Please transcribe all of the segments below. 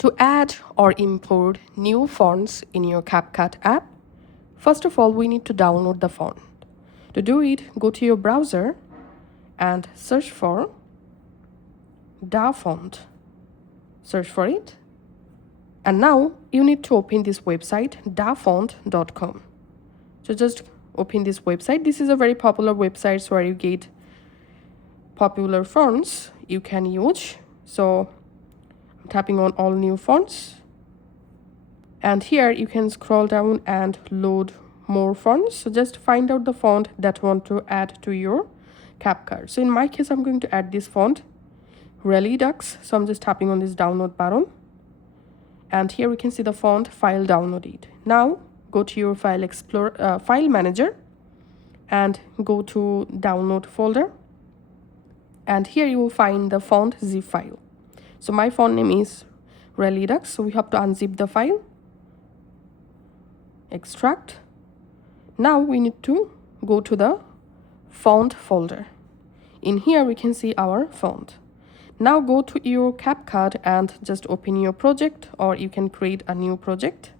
To add or import new fonts in your CapCut app, first of all, we need to download the font. To do it, go to your browser and search for Da font. Search for it. And now you need to open this website, dafont.com. So just open this website. This is a very popular website where you get popular fonts you can use. So I'm tapping on all new fonts. And here you can scroll down and load more fonts. So just find out the font that you want to add to your CapCut. So in my case, I'm going to add this font, Redux. So I'm just tapping on this download button. And here we can see the font file downloaded. Now go to your file manager and go to download folder. And here you will find the font zip file. So my font name is Redux. So we have to unzip the file. Extract. Now we need to go to the font folder. In here we can see our font. Now go to your CapCut and just open your project, or you can create a new project.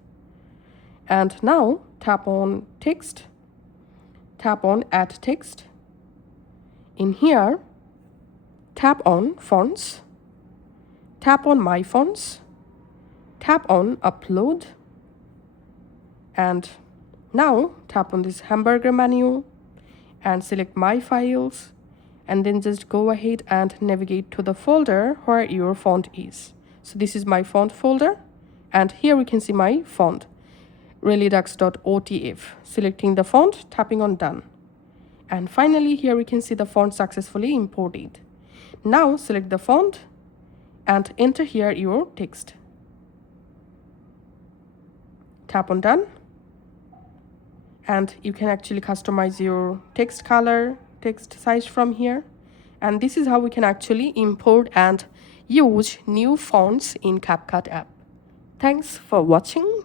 And now tap on text, tap on add text. In here, tap on fonts, tap on my fonts, tap on upload. And now tap on this hamburger menu and select my files, and then just go ahead and navigate to the folder where your font is. So this is my font folder, and here we can see my font, redux.otf. Selecting the font, tapping on done. And finally here we can see the font successfully imported. Now select the font and enter here your text. Tap on done. And you can actually customize your text color, text size from here. And this is how we can actually import and use new fonts in CapCut app. Thanks for watching.